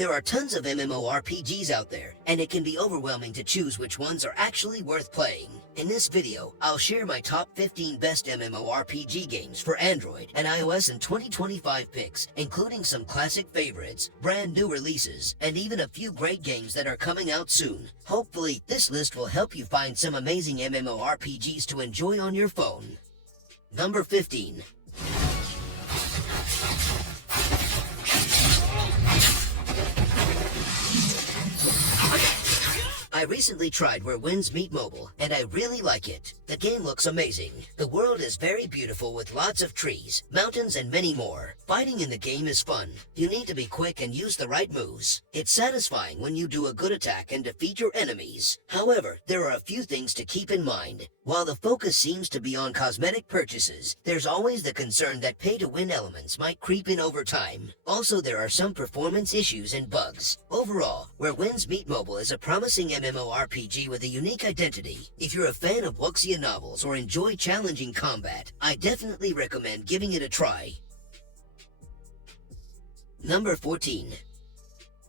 There are tons of MMORPGs out there, and it can be overwhelming to choose which ones are actually worth playing. In this video, I'll share my top 15 best MMORPG games for Android and iOS in 2025 picks, including some classic favorites, brand new releases, and even a few great games that are coming out soon. Hopefully, this list will help you find some amazing MMORPGs to enjoy on your phone. Number 15. I recently tried Where Winds Meet Mobile, and I really like it. The game looks amazing. The world is very beautiful with lots of trees, mountains, and many more. Fighting in the game is fun. You need to be quick and use the right moves. It's satisfying when you do a good attack and defeat your enemies. However, there are a few things to keep in mind. While the focus seems to be on cosmetic purchases, there's always the concern that pay-to-win elements might creep in over time. Also, there are some performance issues and bugs. Overall, Where Winds Meet Mobile is a promising MMORPG with a unique identity. If you're a fan of wuxia novels or enjoy challenging combat, I definitely recommend giving it a try. Number 14.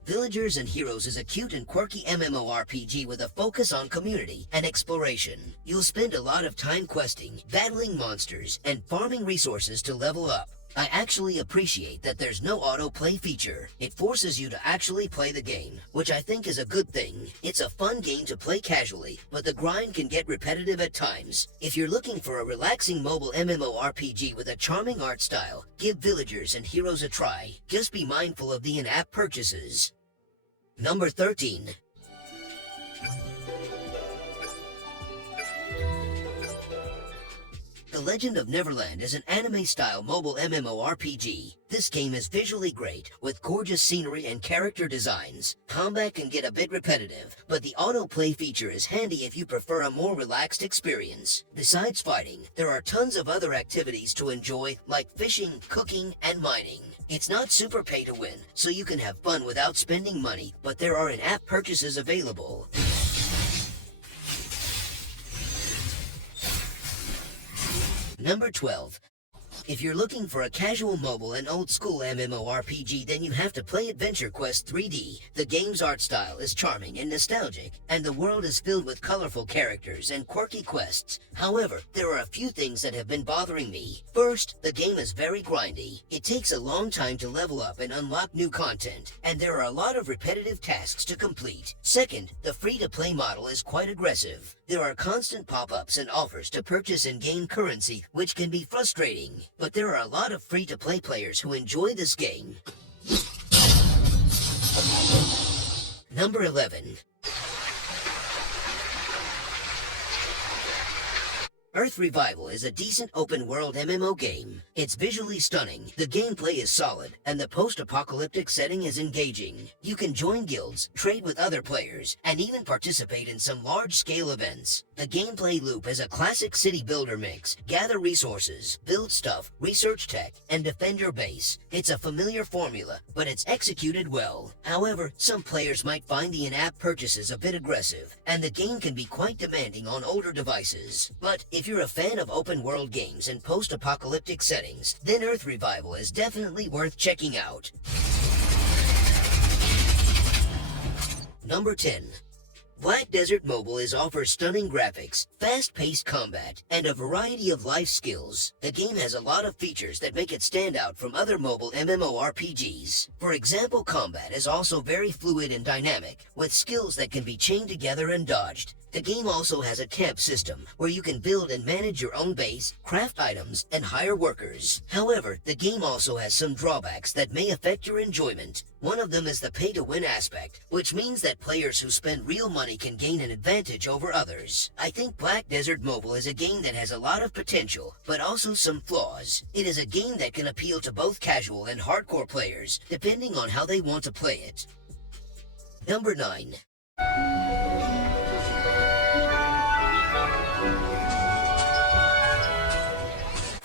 Villagers and Heroes is a cute and quirky MMORPG with a focus on community and exploration. You'll spend a lot of time questing, battling monsters, and farming resources to level up. I actually appreciate that there's no autoplay feature. It forces you to actually play the game, which I think is a good thing. It's a fun game to play casually, but the grind can get repetitive at times. If you're looking for a relaxing mobile MMORPG with a charming art style, give Villagers and Heroes a try. Just be mindful of the in-app purchases. Number 13. The Legend of Neverland is an anime-style mobile MMORPG. This game is visually great, with gorgeous scenery and character designs. Combat can get a bit repetitive, but the autoplay feature is handy if you prefer a more relaxed experience. Besides fighting, there are tons of other activities to enjoy, like fishing, cooking, and mining. It's not super pay-to-win, so you can have fun without spending money, but there are in-app purchases available. Number 12. If you're looking for a casual mobile and old-school MMORPG, then you have to play Adventure Quest 3D. The game's art style is charming and nostalgic, and the world is filled with colorful characters and quirky quests. However, there are a few things that have been bothering me. First, the game is very grindy. It takes a long time to level up and unlock new content, and there are a lot of repetitive tasks to complete. Second, the free-to-play model is quite aggressive. There are constant pop-ups and offers to purchase and gain currency, which can be frustrating. But there are a lot of free-to-play players who enjoy this game. Number 11. Earth Revival is a decent open-world MMO game. It's visually stunning, the gameplay is solid, and the post-apocalyptic setting is engaging. You can join guilds, trade with other players, and even participate in some large-scale events. The gameplay loop is a classic city builder mix. Gather resources, build stuff, research tech, and defend your base. It's a familiar formula, but it's executed well. However, some players might find the in-app purchases a bit aggressive, and the game can be quite demanding on older devices. But if you're a fan of open-world games and post-apocalyptic settings, then Earth Revival is definitely worth checking out. Number 10. Black Desert Mobile offers stunning graphics, fast-paced combat, and a variety of life skills. The game has a lot of features that make it stand out from other mobile MMORPGs. For example, combat is also very fluid and dynamic, with skills that can be chained together and dodged. The game also has a camp system, where you can build and manage your own base, craft items, and hire workers. However, the game also has some drawbacks that may affect your enjoyment. One of them is the pay-to-win aspect, which means that players who spend real money can gain an advantage over others. I think Black Desert Mobile is a game that has a lot of potential, but also some flaws. It is a game that can appeal to both casual and hardcore players, depending on how they want to play it. Number 9.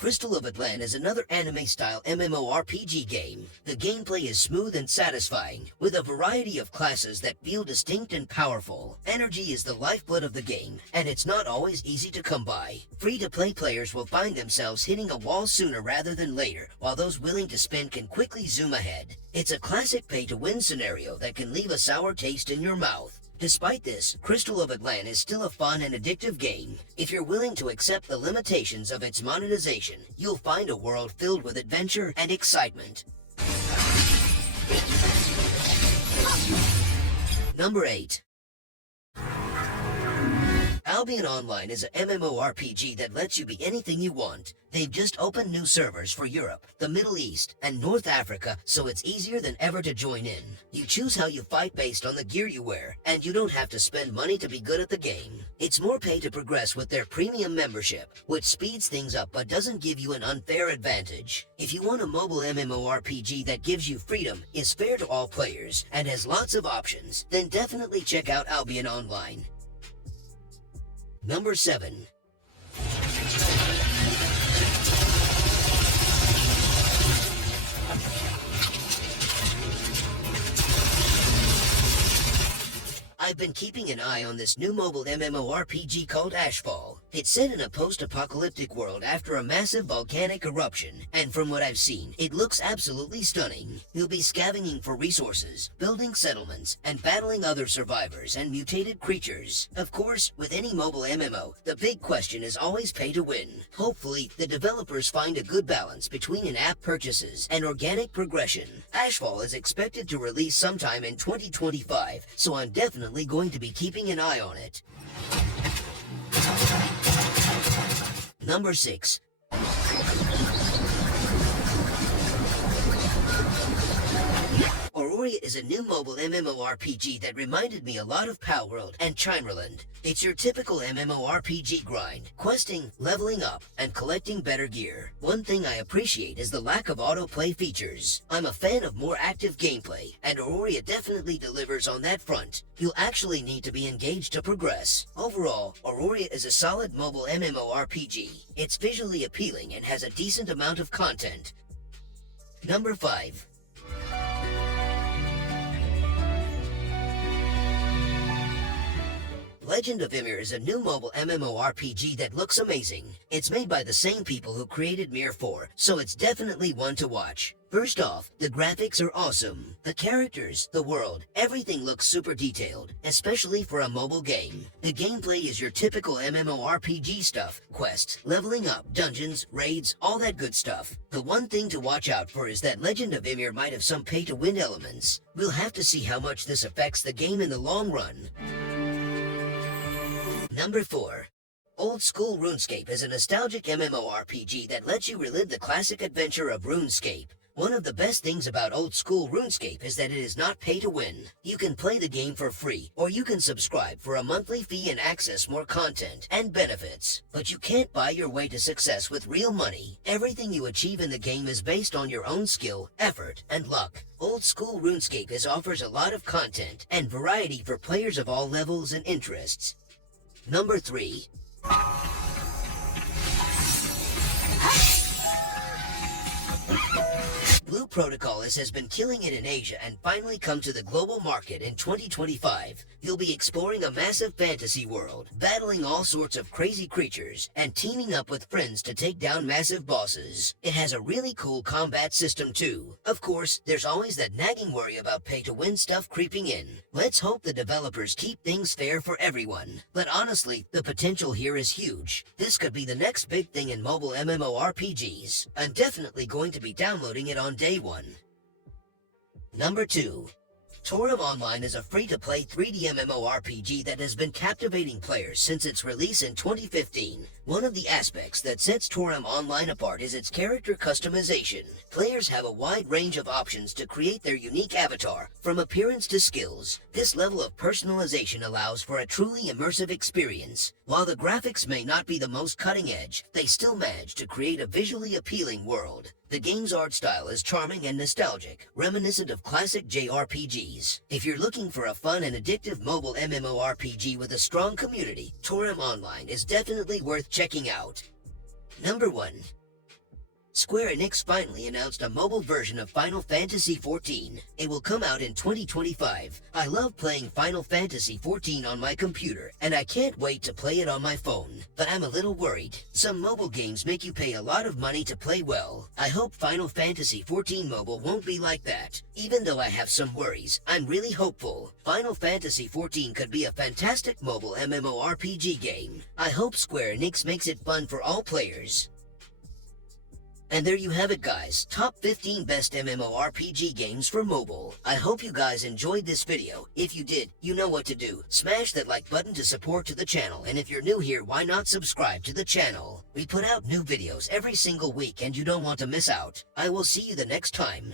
Crystal of Atlan is another anime-style MMORPG game. The gameplay is smooth and satisfying, with a variety of classes that feel distinct and powerful. Energy is the lifeblood of the game, and it's not always easy to come by. Free-to-play players will find themselves hitting a wall sooner rather than later, while those willing to spend can quickly zoom ahead. It's a classic pay-to-win scenario that can leave a sour taste in your mouth. Despite this, Crystal of Atlan is still a fun and addictive game. If you're willing to accept the limitations of its monetization, you'll find a world filled with adventure and excitement. Number 8. Albion Online is a MMORPG that lets you be anything you want. They've just opened new servers for Europe, the Middle East, and North Africa, so it's easier than ever to join in. You choose how you fight based on the gear you wear, and you don't have to spend money to be good at the game. It's more pay to progress with their premium membership, which speeds things up but doesn't give you an unfair advantage. If you want a mobile MMORPG that gives you freedom, is fair to all players, and has lots of options, then definitely check out Albion Online. Number 7. I've been keeping an eye on this new mobile MMORPG called Ashfall. It's set in a post-apocalyptic world after a massive volcanic eruption, and from what I've seen, it looks absolutely stunning. You'll be scavenging for resources, building settlements, and battling other survivors and mutated creatures. Of course, with any mobile MMO, the big question is always pay to win. Hopefully, the developers find a good balance between in-app purchases and organic progression. Ashfall is expected to release sometime in 2025, so I'm definitely going to be keeping an eye on it. Number 6. Auroria is a new mobile MMORPG that reminded me a lot of Palworld and Chimerland. It's your typical MMORPG grind, questing, leveling up, and collecting better gear. One thing I appreciate is the lack of autoplay features. I'm a fan of more active gameplay, and Auroria definitely delivers on that front. You'll actually need to be engaged to progress. Overall, Auroria is a solid mobile MMORPG. It's visually appealing and has a decent amount of content. Number 5. Legend of Ymir is a new mobile MMORPG that looks amazing. It's made by the same people who created Mir 4, so it's definitely one to watch. First off, the graphics are awesome. The characters, the world, everything looks super detailed, especially for a mobile game. The gameplay is your typical MMORPG stuff: quests, leveling up, dungeons, raids, all that good stuff. The one thing to watch out for is that Legend of Ymir might have some pay-to-win elements. We'll have to see how much this affects the game in the long run. Number 4. Old School Runescape is a nostalgic MMORPG that lets you relive the classic adventure of RuneScape. One of the best things about Old School Runescape is that it is not pay to win. You can play the game for free, or you can subscribe for a monthly fee and access more content and benefits. But you can't buy your way to success with real money. Everything you achieve in the game is based on your own skill, effort, and luck. Old School Runescape offers a lot of content and variety for players of all levels and interests. Number 3. Blue Protocol has been killing it in Asia and finally come to the global market in 2025. You'll be exploring a massive fantasy world, battling all sorts of crazy creatures, and teaming up with friends to take down massive bosses. It has a really cool combat system too. Of course, there's always that nagging worry about pay-to-win stuff creeping in. Let's hope the developers keep things fair for everyone. But honestly, the potential here is huge. This could be the next big thing in mobile MMORPGs. I'm definitely going to be downloading it on day 1. Number 2. Toram Online is a free-to-play 3D MMORPG that has been captivating players since its release in 2015. One of the aspects that sets Toram Online apart is its character customization. Players have a wide range of options to create their unique avatar, from appearance to skills. This level of personalization allows for a truly immersive experience. While the graphics may not be the most cutting-edge, they still manage to create a visually appealing world. The game's art style is charming and nostalgic, reminiscent of classic JRPGs. If you're looking for a fun and addictive mobile MMORPG with a strong community, Toram Online is definitely worth checking out. Number 1. Square Enix finally announced a mobile version of Final Fantasy XIV. It will come out in 2025. I love playing Final Fantasy XIV on my computer, and I can't wait to play it on my phone. But I'm a little worried. Some mobile games make you pay a lot of money to play well. I hope Final Fantasy XIV Mobile won't be like that. Even though I have some worries, I'm really hopeful. Final Fantasy XIV could be a fantastic mobile MMORPG game. I hope Square Enix makes it fun for all players. And there you have it, guys. Top 15 best MMORPG games for mobile. I hope you guys enjoyed this video. If you did, you know what to do. Smash that like button to support to the channel. And if you're new here, why not subscribe to the channel? We put out new videos every single week and you don't want to miss out. I will see you the next time.